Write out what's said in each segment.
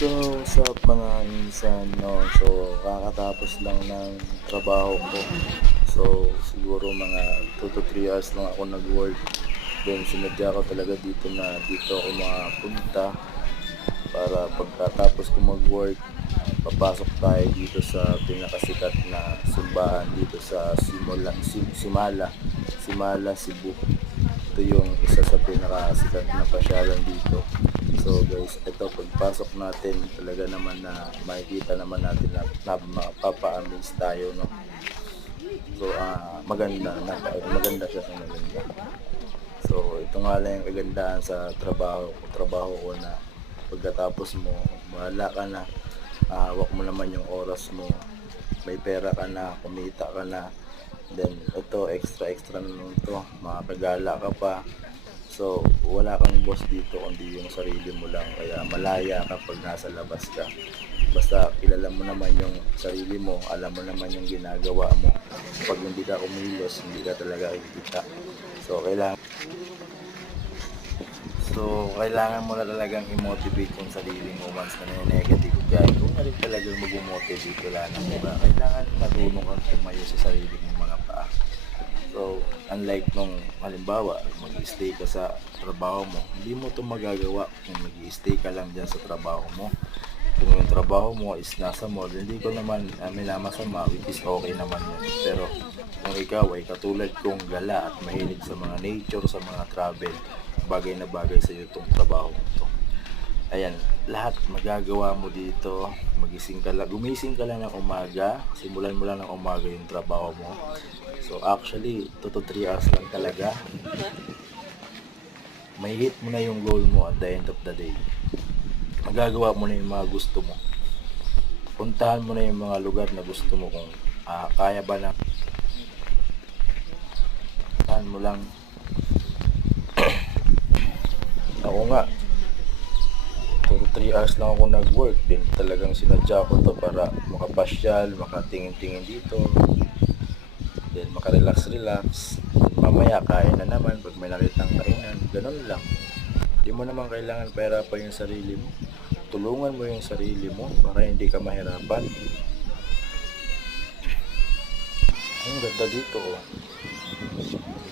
So, sa mga insan, no? So, kakatapos lang ng trabaho ko. So, siguro mga 2 to 3 hours lang ako nag-work. Then, sinadya ko talaga dito ako makapunta para pagkatapos ko mag-work, papasok tayo dito sa pinakasikat na simbahan dito sa Simala, Cebu. Ito yung isa sa pinakasikat na pasyalan dito. So guys, ito pagpasok natin talaga naman na makikita naman natin na mapapa-amaze tayo, no. So maganda siya sa maganda. So ito nga lang yung kagandahan sa trabaho ko na pagkatapos mo, bahala ka na, hawak mo naman yung oras mo, may pera ka na, kumita ka na. Then ito extra na naman to, makakagala ka pa. So, wala kang boss dito kundi yung sarili mo lang. Kaya malaya kapag nasa labas ka. Basta kilala mo naman yung sarili mo, alam mo naman yung ginagawa mo. Pag hindi ka kumilos, hindi ka talaga kikita. So, kailangan mo na talagang i-motivate yung sarili mo once na negative ka. Kung na rin talagang mag-motivate, wala na muna. Kailangan marunong kang tumayo sa sarili mong mga paa. So, unlike nung halimbawa, mag-stay ka sa trabaho mo, hindi mo ito magagawa kung mag-stay ka lang dyan sa trabaho mo. Kung yung trabaho mo is nasa mall, hindi ko naman minamasama, which is okay naman yun. Pero kung ikaw ay katulad kong gala at mahilig sa mga nature, sa mga travel, bagay na bagay sa iyo itong trabaho mo to. Ayan, lahat magagawa mo dito. Gumising ka lang ng umaga, simulan mo lang ng umaga yung trabaho mo. So actually, 2 to 3 hours lang talaga. May hit mo na yung goal mo at the end of the day. Magagawa mo na yung mga gusto mo. Puntahan mo na yung mga lugar na gusto mo kung kaya ba na. Puntahan mo lang. Ako nga, 2 to 3 hours lang ako nag-work. Din talagang sinadya ko to para makapasyal, makatingin-tingin dito. Then makarelax. Mamaya kain na naman pag may nakitang kainan. Ganun lang. Hindi mo naman kailangan pahirapan yung sarili mo. Tulungan mo yung sarili mo para hindi ka mahirapan. Ang ganda dito, oh.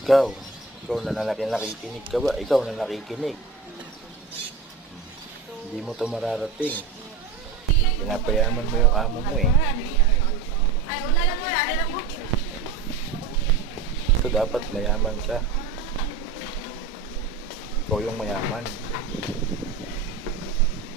Ikaw na nakikinig ka ba? Ikaw na nakikinig. Hindi mo to mararating. Pinapayaman mo yung amo mo eh. Ito dapat mayaman ka. Ikaw yung mayaman.